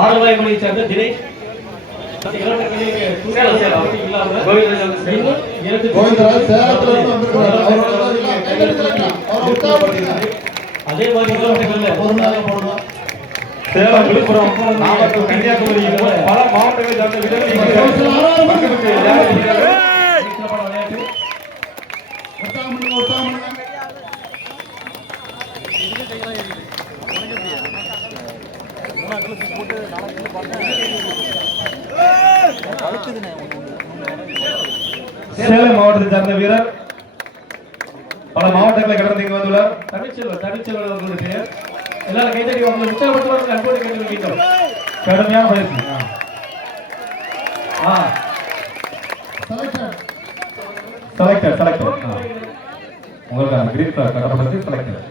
ஆரவாய்மொழியை சேர்ந்த தினேஷ் அதே மாதிரி சேலம், விழுப்புரம், நாமக்கல், கன்னியாகுமரி பல மாவட்டங்களை சேர்ந்த சேலம் மாவட்டத்தை சேர்ந்த வீரர் பல மாவட்டங்களை கடந்து இங்கு வந்துள்ளார். தமிழ்ச்செல்வர் அவர்களுடைய எல்லாரும் கைத்தடி அவங்களை உற்சாகப்படுத்துவார்கள். அன்போடு கேட்டுக்கொள்கிறோம். கடுமையான பயிற்சி. செலக்டர் உங்களுக்கு கிரீன் கட்டப்பட்டது செலக்டர்.